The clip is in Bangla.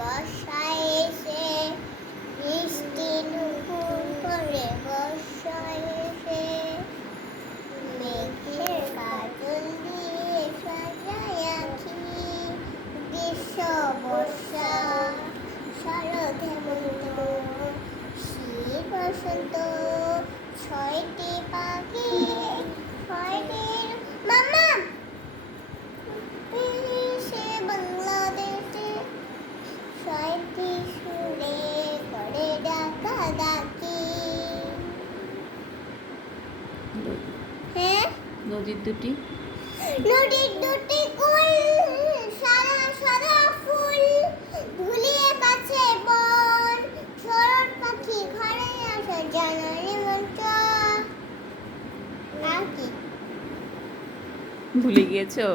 বর্ষায় এসে বৃষ্টি নুপুর করে বর্ষায় এসে মেঘের কাজল দিয়ে সাজায় আঁখি গ্রীষ্ম বর্ষা শরৎ হেমন্ত শীত বসন্ত ছয়টি পাখি ছয়টি মামা সে বাংলাদেশে ছয়টি সুরে করে ডাকা ডাকি। হ্যাঁ নদীর দুটি কুল সাদা সাদা ফুল ধুলিয়ে কাছে বন শরৎ পাখি ঘরে আসে জানালে মঞ্চ নাকি ভুলে গিয়েছো?